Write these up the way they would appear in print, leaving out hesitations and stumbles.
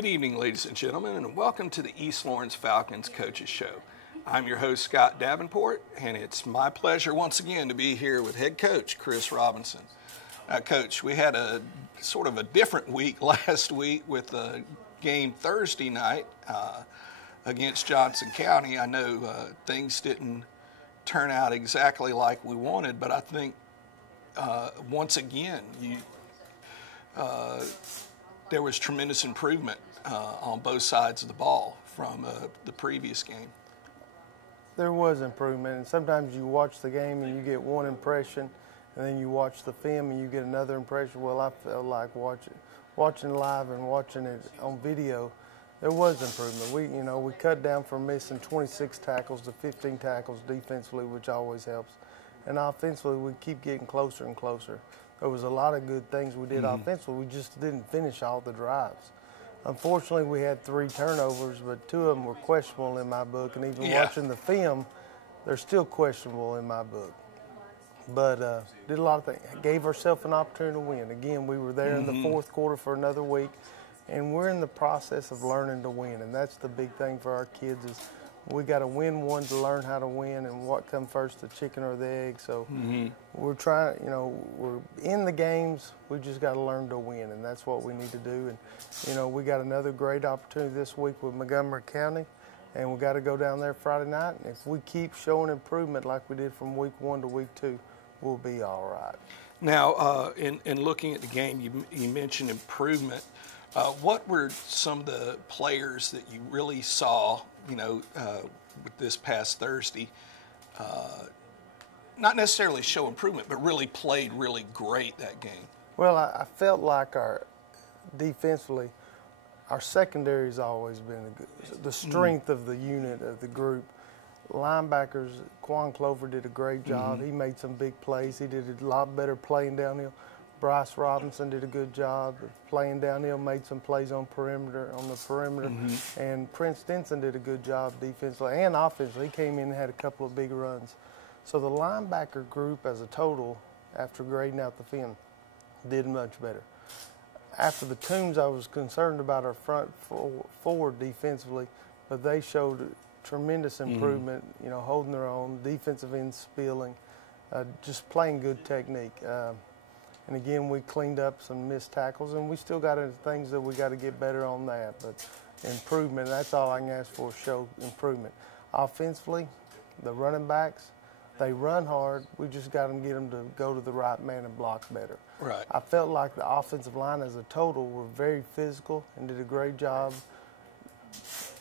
Good evening, ladies and gentlemen, and welcome to the East Lawrence Falcons Coaches Show. I'm your host, Scott Davenport, and it's my pleasure once again to be here with head coach Chris Robinson. Coach, we had a sort of a different week last week with a game Thursday night against Johnson County. I know things didn't turn out exactly like we wanted, but I think once again there was tremendous improvement on both sides of the ball from the previous game. There was improvement, and sometimes you watch the game and you get one impression, and then you watch the film and you get another impression. Well, I felt like watching live and watching it on video, there was improvement. We cut down from missing 26 tackles to 15 tackles defensively, which always helps. And offensively, we keep getting closer and closer. There was a lot of good things we did offensively. We just didn't finish all the drives. Unfortunately, we had 3 turnovers, but 2 of them were questionable in my book. And even watching the film, they're still questionable in my book. But did a lot of things. Gave ourselves an opportunity to win. Again, we were there in the fourth quarter for another week, and we're in the process of learning to win. And that's the big thing for our kids is we got to win one to learn how to win, and what comes first, the chicken or the egg. So we're trying, we're in the games. We just got to learn to win, and that's what we need to do. And, we got another great opportunity this week with Montgomery County, and we got to go down there Friday night. And if we keep showing improvement like we did from week 1 to week 2, we'll be all right. Now, in looking at the game, you mentioned improvement. What were some of the players that you really saw, with this past Thursday, not necessarily show improvement, but really played really great that game? Well, I felt like defensively, our secondary has always been the strength of the unit, of the group. Linebackers, Quan Clover did a great job. He made some big plays. He did a lot better playing downhill. Bryce Robinson did a good job of playing downhill, made some plays on the perimeter, and Prince Denson did a good job defensively and offensively. He came in and had a couple of big runs. So the linebacker group as a total, after grading out the film, did much better. After the Tombs, I was concerned about our front forward defensively, but they showed tremendous improvement, holding their own, defensive end spilling, just playing good technique. And again, we cleaned up some missed tackles, and we still got things that we got to get better on that. But improvement, that's all I can ask for, show improvement. Offensively, the running backs, they run hard. We just got to get them to go to the right man and block better. Right. I felt like the offensive line as a total were very physical and did a great job.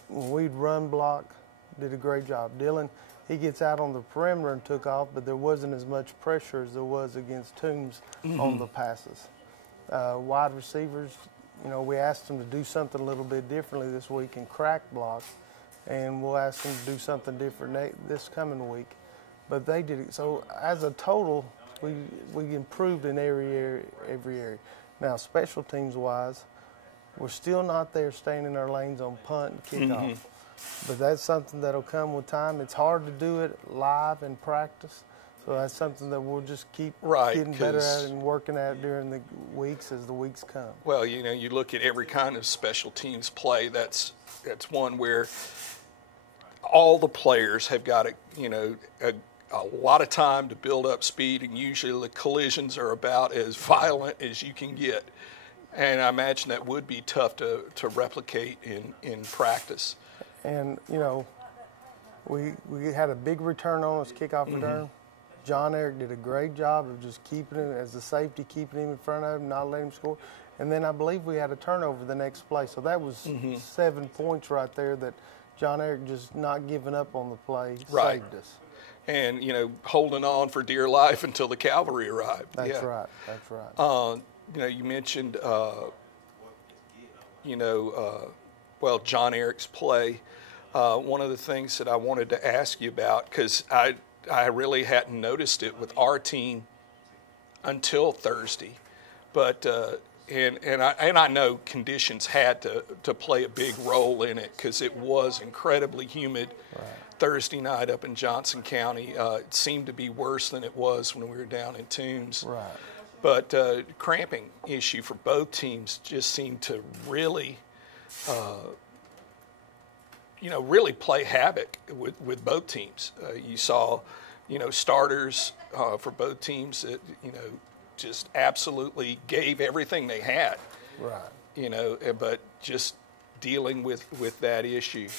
When we'd run block, did a great job. Dylan, he gets out on the perimeter and took off, but there wasn't as much pressure as there was against Toombs on the passes. Wide receivers, we asked them to do something a little bit differently this week and crack block, and we'll ask them to do something different this coming week. But they did it. So as a total, we improved in every area. Now, special teams-wise, we're still not there staying in our lanes on punt and kickoff. But that's something that'll come with time. It's hard to do it live in practice, so that's something that we'll just keep getting better at and working at during the weeks as the weeks come. Well, you look at every kind of special teams play. That's one where all the players have got a lot of time to build up speed, and usually the collisions are about as violent as you can get. And I imagine that would be tough to replicate in practice. And, we had a big return on us, kickoff return. John Eric did a great job of just keeping him as the safety, keeping him in front of him, not letting him score. And then I believe we had a turnover the next play. So that was 7 points right there that John Eric just not giving up on the play saved us. And, holding on for dear life until the cavalry arrived. That's right. That's right. You mentioned, John Eric's play. One of the things that I wanted to ask you about, because I really hadn't noticed it with our team until Thursday, but I know conditions had to play a big role in it because it was incredibly humid Thursday night up in Johnson County. It seemed to be worse than it was when we were down in Toombs. Right. But cramping issue for both teams just seemed to really really play havoc with both teams. You saw, starters for both teams that, just absolutely gave everything they had. Right. But just dealing with that issue.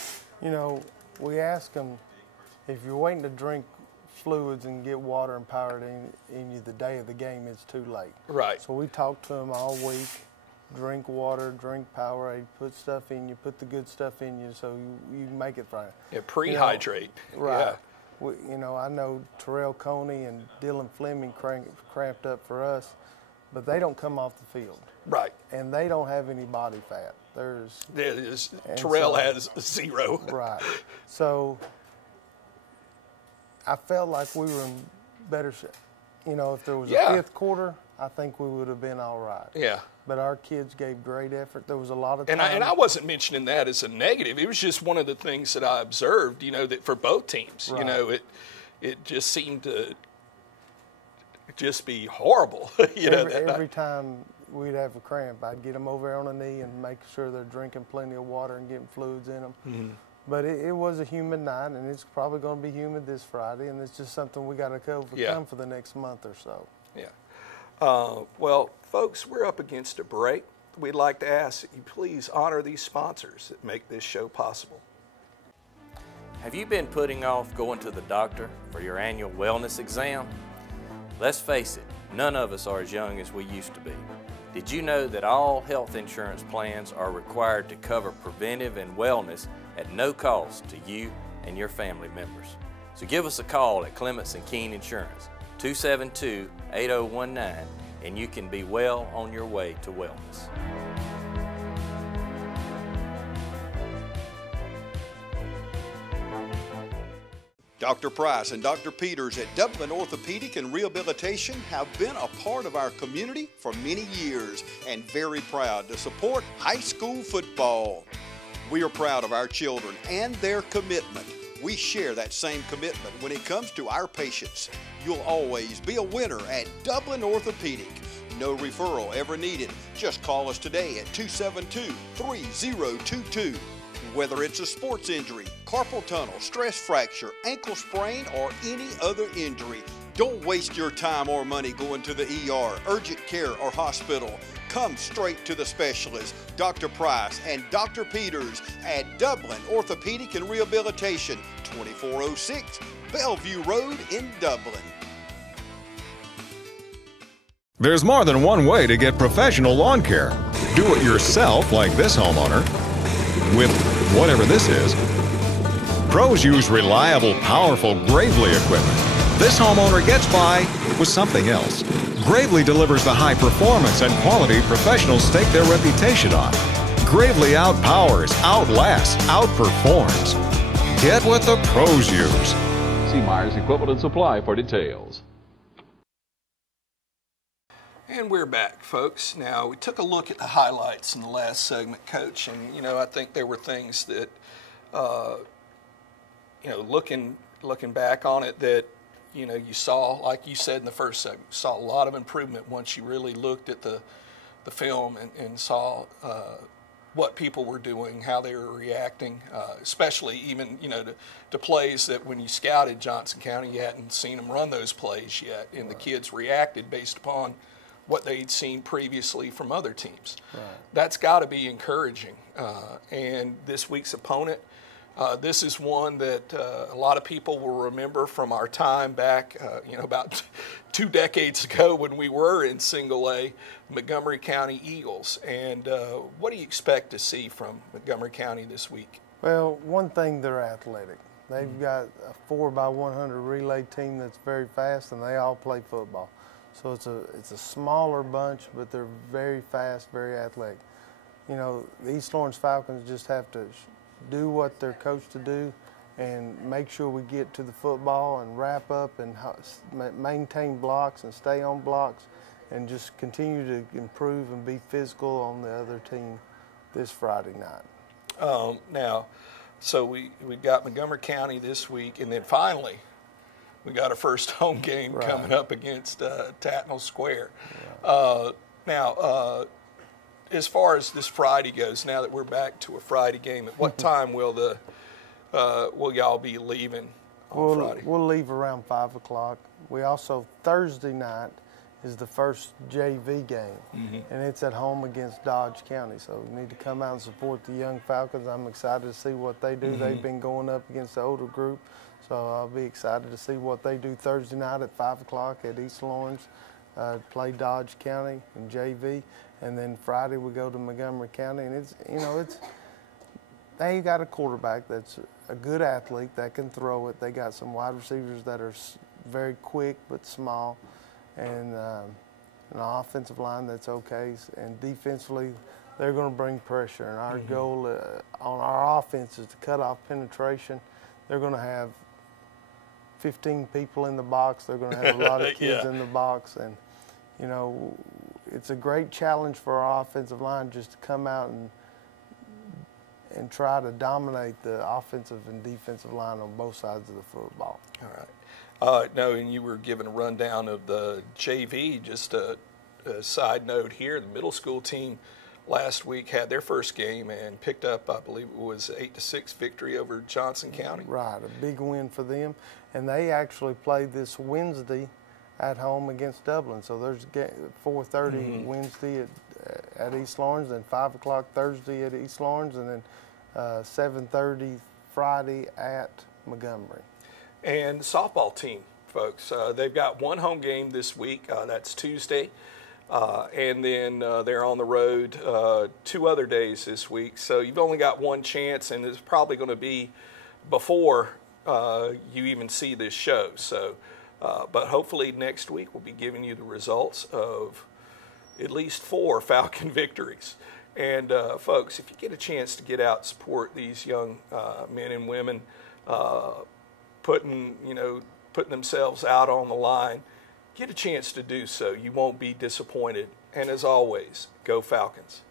We ask them, if you're waiting to drink fluids and get water and power in you the day of the game, it's too late. Right. So we talk to them all week. Drink water, drink Powerade, put stuff in you, put the good stuff in you so you make it fine. Yeah, pre-hydrate. Right. Yeah. I know Terrell Coney and Dylan Fleming cramped up for us, but they don't come off the field. Right. And they don't have any body fat. Terrell has 0. Right. So I felt like we were in better shape. If there was a fifth quarter, I think we would have been all right. Yeah. But our kids gave great effort. There was a lot of time. And I wasn't mentioning that as a negative. It was just one of the things that I observed, that for both teams, right. It just seemed to just be horrible. Every time we'd have a cramp, I'd get them over on a knee and make sure they're drinking plenty of water and getting fluids in them. Mm-hmm. But it was a humid night, and it's probably going to be humid this Friday, and it's just something we got to overcome for the next month or so. Yeah. Well, folks, we're up against a break. We'd like to ask that you please honor these sponsors that make this show possible. Have you been putting off going to the doctor for your annual wellness exam? Let's face it, none of us are as young as we used to be. Did you know that all health insurance plans are required to cover preventive and wellness at no cost to you and your family members? So give us a call at Clements & Keene Insurance, 272-8019, and you can be well on your way to wellness. Dr. Price and Dr. Peters at Dublin Orthopedic and Rehabilitation have been a part of our community for many years and very proud to support high school football. We are proud of our children and their commitment. We share that same commitment when it comes to our patients. You'll always be a winner at Dublin Orthopedic. No referral ever needed. Just call us today at 272-3022. Whether it's a sports injury, carpal tunnel, stress fracture, ankle sprain, or any other injury, don't waste your time or money going to the ER, urgent care, or hospital. Come straight to the specialist, Dr. Price and Dr. Peters at Dublin Orthopedic and Rehabilitation, 2406 Bellevue Road in Dublin. There's more than one way to get professional lawn care. Do it yourself like this homeowner with whatever this is. Pros use reliable, powerful Gravely equipment. This homeowner gets by with something else. Gravely delivers the high performance and quality professionals stake their reputation on. Gravely outpowers, outlasts, outperforms. Get what the pros use. See Myers Equipment and Supply for details. And we're back, folks. Now, we took a look at the highlights in the last segment, Coach, and, I think there were things that, looking back on it that, you saw, like you said in the first segment, saw a lot of improvement once you really looked at the film and saw what people were doing, how they were reacting, especially even, to plays that when you scouted Johnson County, you hadn't seen them run those plays yet, and the kids reacted based upon what they'd seen previously from other teams. Right. That's got to be encouraging. And this week's opponent, this is one that a lot of people will remember from our time back, about 2 decades ago when we were in Single A, Montgomery County Eagles. And what do you expect to see from Montgomery County this week? Well, one thing, they're athletic. They've got a 4x100 relay team that's very fast, and they all play football. So it's a smaller bunch, but they're very fast, very athletic. The East Lawrence Falcons just have to do what they're coached to do and make sure we get to the football and wrap up and maintain blocks and stay on blocks and just continue to improve and be physical on the other team this Friday night. So we've got Montgomery County this week, and then finally we got our first home game coming up against Tatnall Square. Yeah. as far as this Friday goes, now that we're back to a Friday game, at what time will y'all be leaving on Friday? We'll leave around 5 o'clock. We also, Thursday night is the first JV game, and it's at home against Dodge County. So we need to come out and support the young Falcons. I'm excited to see what they do. They've been going up against the older group, so I'll be excited to see what they do Thursday night at 5 o'clock at East Lawrence, play Dodge County in JV, and then Friday we go to Montgomery County. And they got a quarterback that's a good athlete that can throw it. They got some wide receivers that are very quick but small, and an offensive line that's okay. And defensively, they're going to bring pressure. And our goal on our offense is to cut off penetration. They're going to have 15 people in the box. They're going to have a lot of kids in the box. And, you know, it's a great challenge for our offensive line just to come out and try to dominate the offensive and defensive line on both sides of the football. All right. No, and you were given a rundown of the JV. Just a side note here, the middle school team last week had their first game and picked up, I believe it was 8-6 victory over Johnson County. Right, a big win for them. And they actually played this Wednesday at home against Dublin. So there's 4:30 Wednesday at East Lawrence, and 5 o'clock Thursday at East Lawrence, and then 7:30 Friday at Montgomery. And softball team, folks, they've got one home game this week. That's Tuesday. And then they're on the road 2 other days this week. So you've only got one chance, and it's probably going to be before you even see this show. So, but hopefully next week we'll be giving you the results of at least 4 Falcon victories. And folks, if you get a chance to get out and support these young men and women, putting themselves out on the line, get a chance to do so. You won't be disappointed. And as always, go Falcons.